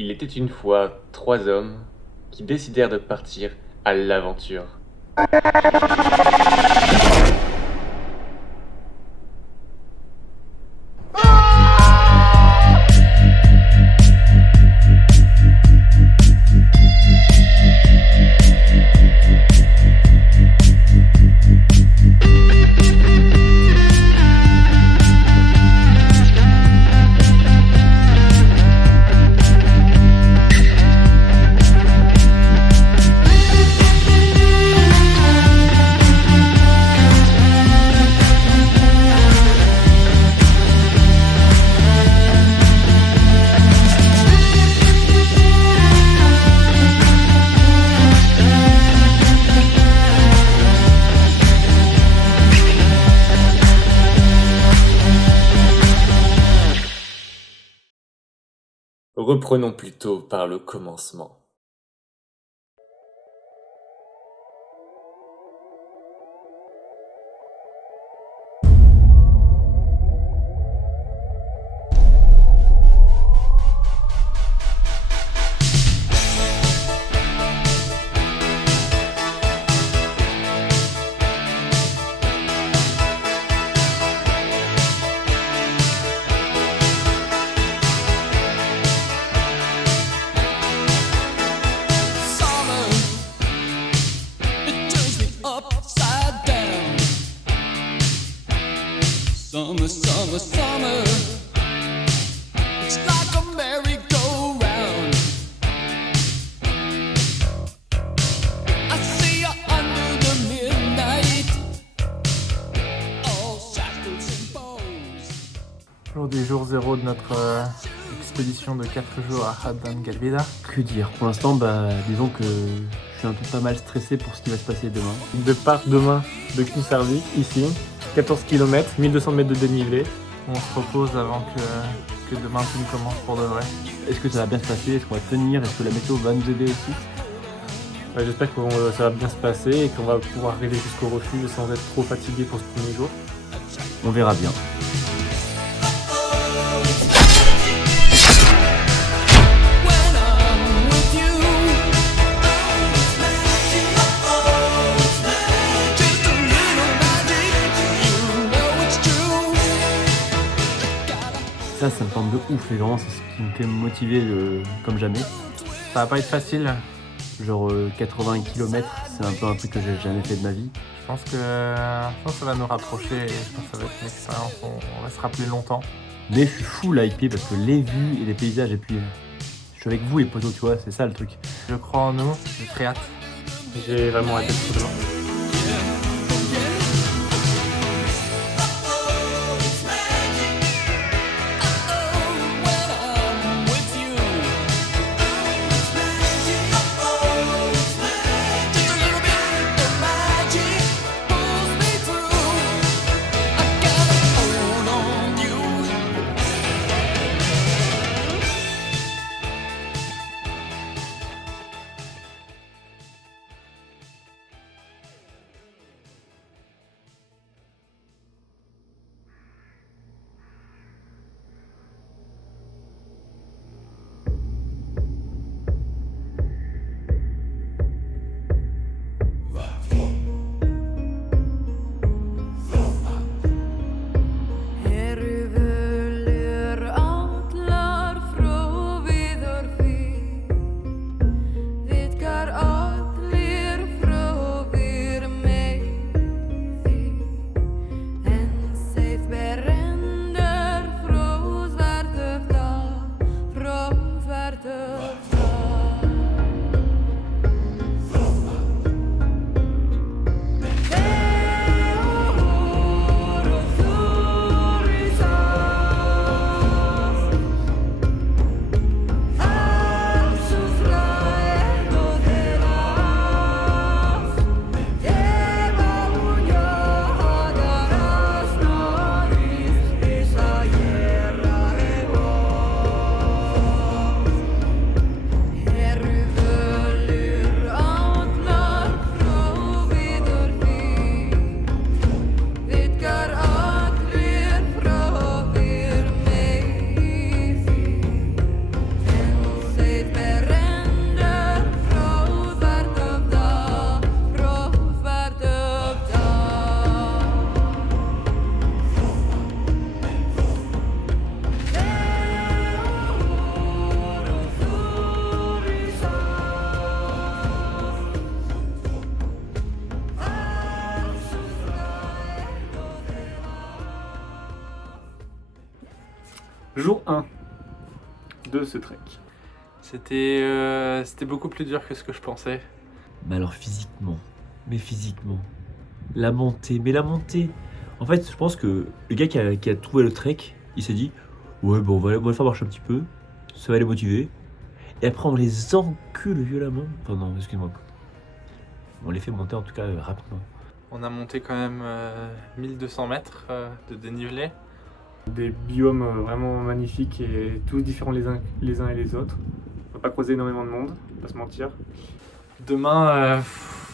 Il était une fois 3 hommes qui décidèrent de partir à l'aventure. Reprenons plutôt par le commencement. Summer, summer, summer. It's like a merry-go-round. I see you under the midnight. All shackles and bows. Aujourd'hui, jour 0 de notre expédition de 4 jours à Haddan Galvida. Que dire? Pour l'instant, disons que je suis un peu pas mal stressé pour ce qui va se passer demain. Départ demain de Kinsarvik, ici, 14 km, 1200 mètres de dénivelé. On se repose avant que demain tout commence pour de vrai. Est-ce que ça va bien se passer? Est-ce qu'on va tenir? Est-ce que la météo va nous aider aussi? J'espère que ça va bien se passer et qu'on va pouvoir arriver jusqu'au refuge sans être trop fatigué pour ce premier jour. On verra bien. When I'm with you, just a little magic, you know it's true. Ça me tente de ouf et vraiment c'est ce qui me fait me motiver comme jamais. Ça va pas être facile. Genre 80 km, c'est un peu un truc que j'ai jamais fait de ma vie. Je pense que ça va nous rapprocher et je pense que ça va être une expérience on va se rappeler longtemps. Mais je suis full hypé parce que les vues et les paysages et puis je suis avec vous les potos, tu vois, c'est ça le truc. Je crois en nous, j'ai très hâte. J'ai vraiment hâte d'être demain. Jour 1 de ce trek. C'était beaucoup plus dur que ce que je pensais. Mais alors physiquement, la montée, En fait, je pense que le gars qui a trouvé le trek, il s'est dit ouais, bon, on va le faire marcher un petit peu, ça va les motiver. Et après, on les encule violemment. Enfin, non, excuse-moi. On les fait monter en tout cas rapidement. On a monté quand même 1200 mètres de dénivelé. Des biomes vraiment magnifiques et tous différents les uns et les autres. On va pas croiser énormément de monde, on va pas se mentir. Demain,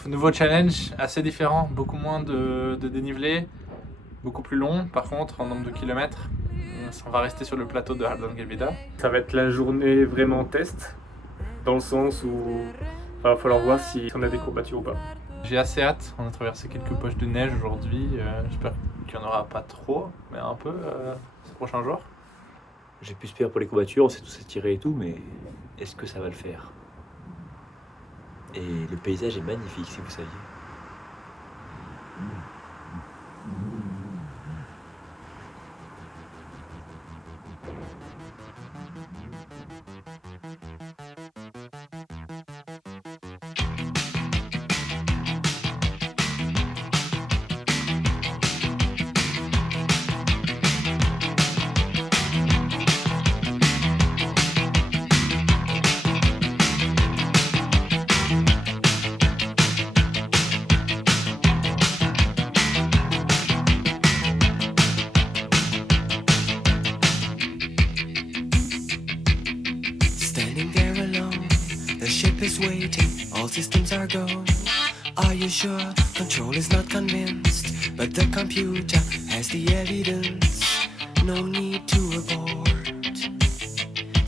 nouveau challenge, assez différent, beaucoup moins de dénivelé, beaucoup plus long par contre en nombre de kilomètres. On va rester sur le plateau de Hardangervidda. Ça va être la journée vraiment test, dans le sens où il va falloir voir si on a des courbatures ou pas. J'ai assez hâte, on a traversé quelques poches de neige aujourd'hui, j'espère qu'il n'y en aura pas trop, mais un peu ces prochains jours. J'ai plus peur pour les courbatures, on s'est tous étirés et tout, mais est-ce que ça va le faire? Et le paysage est magnifique, si vous saviez. Standing there alone, the ship is waiting, all systems are go. Are you sure? Control is not convinced, but the computer has the evidence. No need to abort.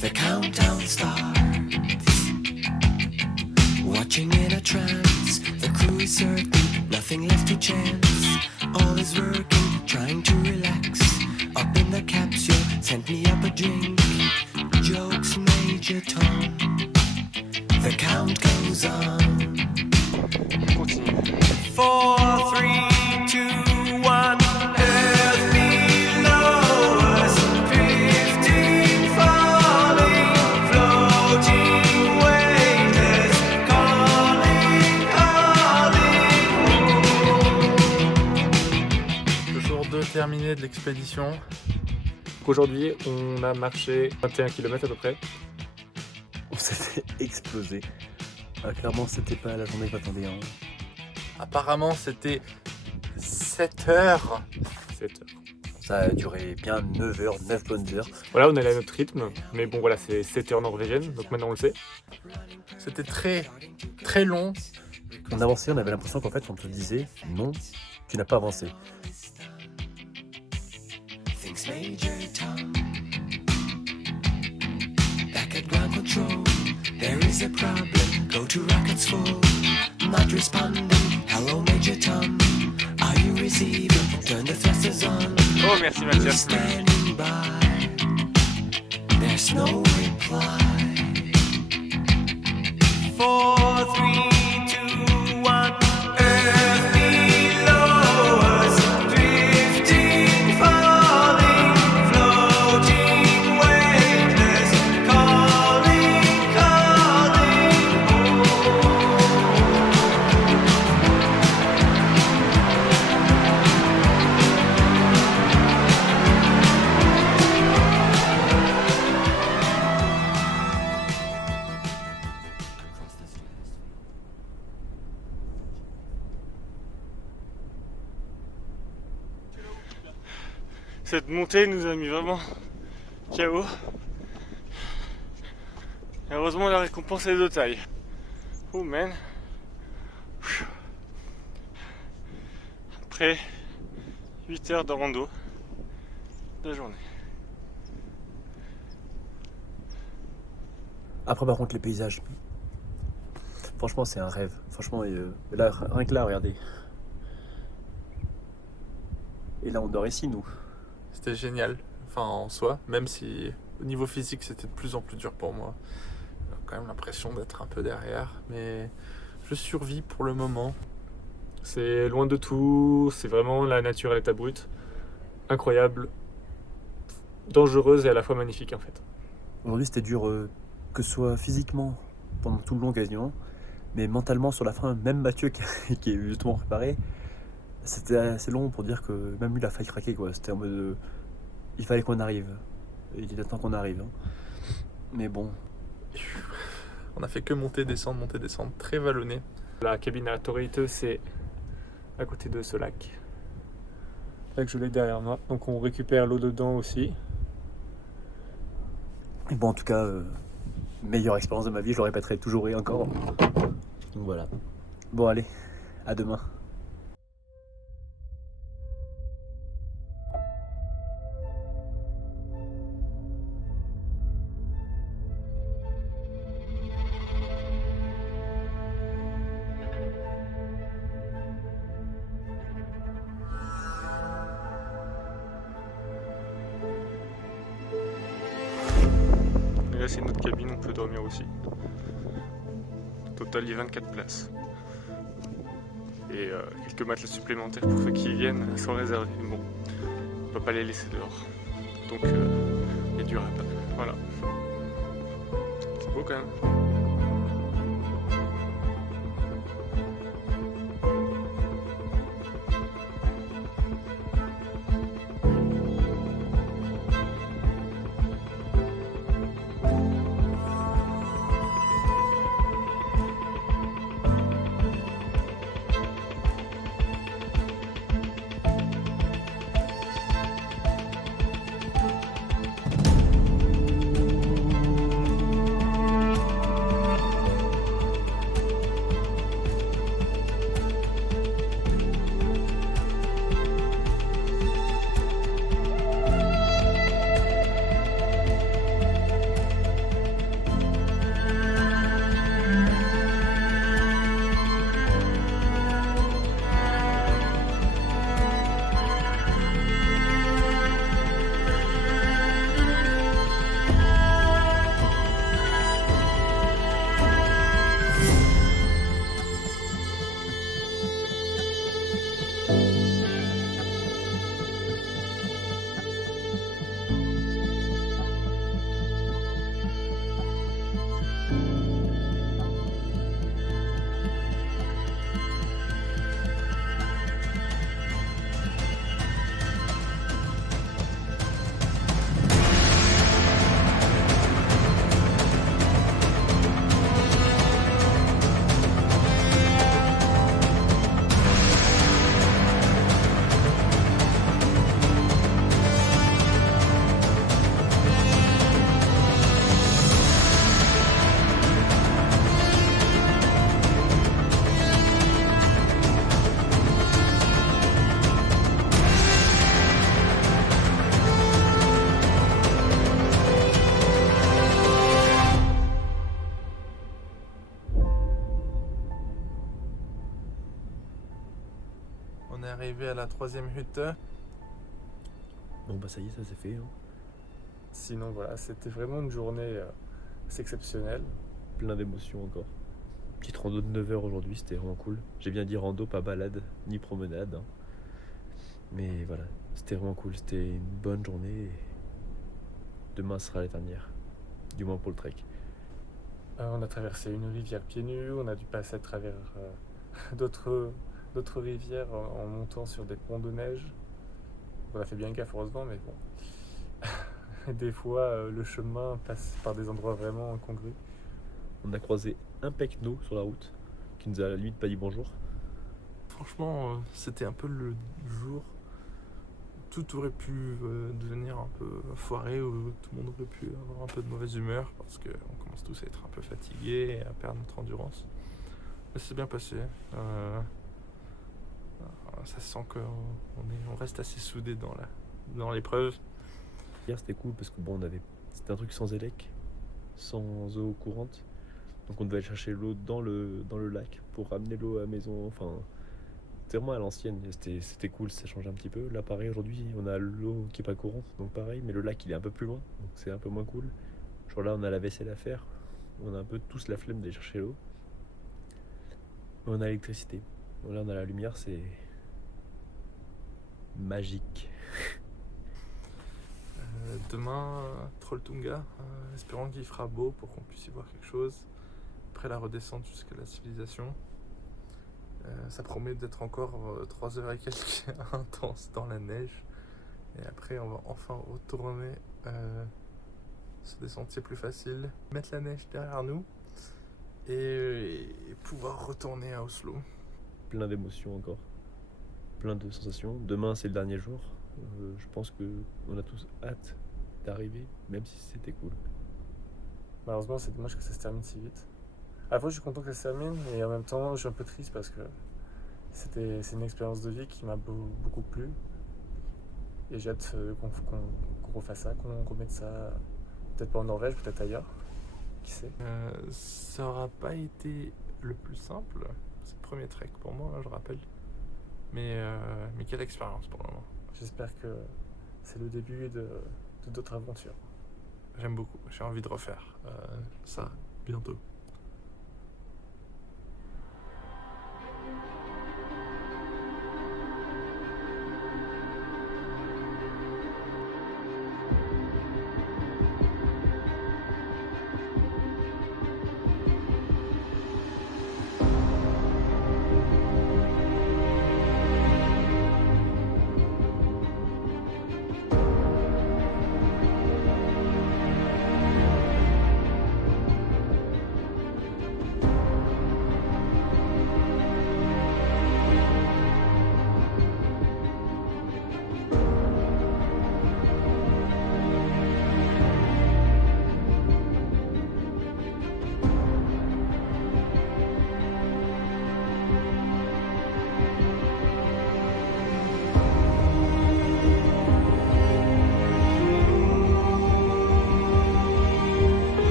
The countdown starts. Watching in a trance, the crew is certain, nothing left to chance. All is working, trying to relax. Up in the capsule, sent me up a drink. Jokes, Major Tom. The count goes on. 4, 3, 2, 1. Earth below us, drifting, falling, floating, weightless, calling, calling. Le jour 2 terminé de l'expédition. Aujourd'hui, on a marché 21 km à peu près. On s'est fait exploser. Ah, clairement, c'était pas la journée que j'attendais. Hein. Apparemment, c'était 7 heures. 7 heures. Ça a duré bien 9 heures, 9 bonnes heures. Voilà, on est allé à notre rythme. Mais bon, voilà, c'est 7 heures norvégiennes, donc maintenant on le sait. C'était très long. On avançait, on avait l'impression qu'en fait, on te disait non, tu n'as pas avancé. Thinks Major Tom. Back at ground control, there is a problem. Go to rockets full, not responding. Hello, Major Tom. Are you receiving? Turn the thrusters on. Oh, merci We're Mathias. standing by. There's no reply. 4, 3, 2, 1. Earth below us, drifting, falling, floating, weightless, calling, calling Cette montée nous a mis vraiment KO. Et heureusement, la récompense est de taille. Oh man. Après 8 heures de rando de journée. Après, par contre, les paysages. Franchement, c'est un rêve. Franchement, là, rien que là, regardez. Et là, on dort ici, nous. C'était génial, enfin en soi, même si au niveau physique c'était de plus en plus dur pour moi. J'ai quand même l'impression d'être un peu derrière, mais je survis pour le moment. C'est loin de tout, c'est vraiment la nature à l'état brut. Incroyable. dangereuse et à la fois magnifique en fait. Aujourd'hui, c'était dur, que ce soit physiquement, pendant tout le long quasiment, mais mentalement sur la fin, même Mathieu qui est justement préparé, c'était assez long pour dire que même lui, il a failli craquer, quoi. C'était en mode, il fallait qu'on arrive. Il était temps qu'on arrive, hein. Mais bon, On a fait que monter, descendre, très vallonné. La cabine à Torreite, c'est à côté de ce lac. Lac gelé derrière moi, donc on récupère l'eau dedans aussi. et bon, en tout cas, meilleure expérience de ma vie, je le répéterai toujours et encore. Donc voilà. Bon, allez, à demain. Et là, c'est notre cabine, on peut dormir aussi. Au total, il y a 24 places. Et quelques matelas supplémentaires pour ceux qui viennent sont réservés. Bon, on peut pas les laisser dehors. Donc, il y a du repas. Voilà. C'est beau quand même. On est arrivé à la 3e hutte. Bon, bah ça y est, ça c'est fait, hein. Sinon, voilà, c'était vraiment une journée assez exceptionnelle. Plein d'émotions encore. Petite rando de 9 heures aujourd'hui, c'était vraiment cool. J'ai bien dit rando, pas balade, ni promenade, hein. Mais voilà, c'était vraiment cool. C'était une bonne journée. Et demain sera la dernière. Du moins pour le trek. On a traversé une rivière pieds nus, on a dû passer à travers d'autres rivières en montant sur des ponts de neige. On a fait bien gaffe heureusement, mais bon. Des fois, le chemin passe par des endroits vraiment incongrus. On a croisé un pecno sur la route qui nous a à la limite pas dit bonjour. Franchement, c'était un peu le jour. Tout aurait pu devenir un peu foiré, où tout le monde aurait pu avoir un peu de mauvaise humeur parce qu'on commence tous à être un peu fatigués et à perdre notre endurance. Mais c'est bien passé. Ça sent qu'on reste assez soudés dans l'épreuve. Hier c'était cool parce que bon, c'était un truc sans élec, sans eau courante. Donc on devait aller chercher l'eau dans le lac pour ramener l'eau à la maison. Enfin, c'était vraiment à l'ancienne. C'était cool, ça change un petit peu. Là pareil, aujourd'hui on a l'eau qui est pas courante, donc pareil, mais le lac il est un peu plus loin, donc c'est un peu moins cool. Genre là on a la vaisselle à faire, on a un peu tous la flemme d'aller chercher l'eau. On a l'électricité. Bon, là on a la lumière, c'est magique. Demain, Trolltunga, espérons qu'il fera beau pour qu'on puisse y voir quelque chose. Après la redescente jusqu'à la civilisation. Ça promet d'être encore 3 heures et quelques intense dans la neige. Et après, on va enfin retourner sur des sentiers plus faciles, mettre la neige derrière nous et pouvoir retourner à Oslo. Plein d'émotions encore, plein de sensations. Demain, c'est le dernier jour. Je pense qu'on a tous hâte d'arriver, même si c'était cool. Malheureusement, c'est dommage que ça se termine si vite. À la fois, je suis content que ça se termine, et en même temps, je suis un peu triste parce que c'est une expérience de vie qui m'a beaucoup plu. Et j'ai hâte qu'on refasse ça, qu'on remette ça, peut-être pas en Norvège, peut-être ailleurs, qui sait. Ça n'aura pas été le plus simple. C'est le premier trek pour moi, je rappelle. Mais quelle expérience pour le moment. J'espère que c'est le début de d'autres aventures. J'aime beaucoup, j'ai envie de refaire ça bientôt.